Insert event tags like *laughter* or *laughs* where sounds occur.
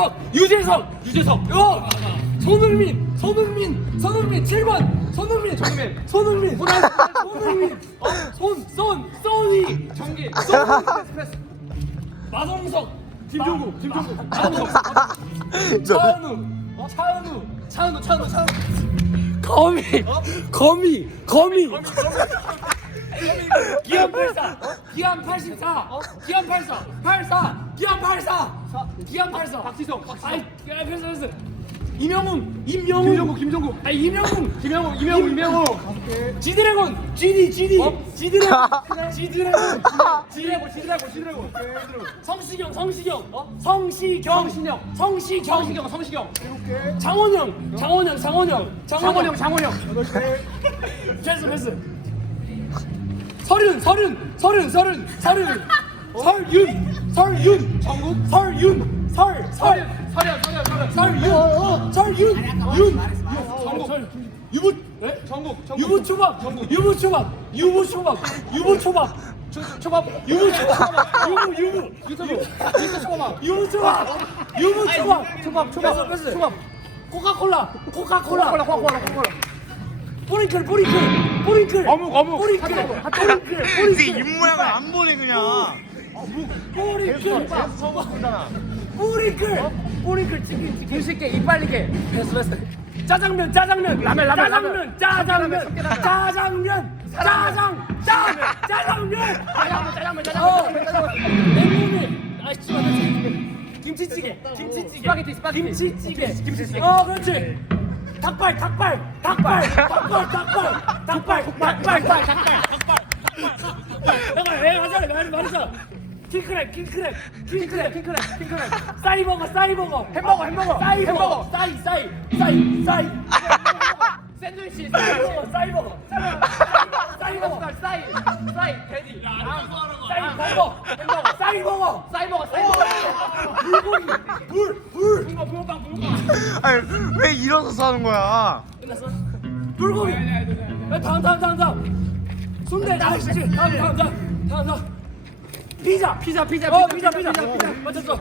유재석 유재석 유재석. 요 손흥민 손흥민 손흥민 7번. 손흥민 손흥민 손흥민 손흥민. 어? 손 손 손이 정기. 마성석 김종국 김종국. 마성석. 차은우. 어? 차은우. 차은우 차은우 차은우. 거미. 거미 거미 기안 84 기안 84 기안 84 84 기안 84 기안 84 박지성 아이 기안 84 이명웅 임명웅. 김정국 김정국. 아 이명웅. 김명웅 이명웅 이명웅. 지드래곤. GD *laughs* GD 지드래곤. 지드래곤. 지드래곤 지드래곤 지드래곤. 성시경 성시경. 어? 성시경. 성시경. 성시경. 성시경 성시경. 장원영. 장원영 장원영. 장원영 장원영. 패스 패스 *laughs* 서른 서른 서른 서른 서른. 설윤 설윤. 정국 설윤 설 설. 설현 설현 설현 설윤 설윤 윤 유부 네? 정국 유부 초밥 유부 초밥 유부 초밥 유부 초밥. 초밥. 유부 초밥 유부 유부. 유튜브 유튜브. 초밥. 유부 초밥 유부 초밥. 초밥 초밥 초밥. 코카콜라. 코카콜라 코카콜라 코카콜라 뿌링클 뿌링클 뿌링클 어묵 어묵 뿌링클 뿌링클 뿌링클. 입 모양을 안 보네 그냥. 뿌링클. 뿌링클. 뿌링클. 치킨 치킨. 김식게 이빨리게. 됐어 됐어. 짜장면 짜장면. 라면 라면 짜장면 짜장면. 짜장면 짜장 짜 짜장면. 짜장면 짜장면 짜장면 냉면이 아씨 김치찌개 김치찌개. 스파게티 스파게티. 김치찌개 김치찌개. 어 그렇지 닭발 닭발 닭발 닭발 닭발 닭발 닭발 닭발 내가 왜 하자 내가 말했어 킹크랩 킹크랩 킹크랩 킹크랩 킹크랩. 싸이버거 싸이버거 햄버거 햄버거 싸이버거. 싸이 싸이 싸이 싸이. 샌드위치 싸이버거 싸이버거 싸이버거 싸이 싸이 돼지 싸이버거 햄버거 싸이버거 싸이버거 싸이버거 불고기 불불 붕어 붕어빵 붕어빵 아니 왜 일어서서 하는 거야? 끝났어? 불고기. 야, 다음 다음 다음 다음. 순대 나이스. 다음 다음 다음 다음 다음. 피자 피자 피자 어 피자 피자 피자 맞췄어.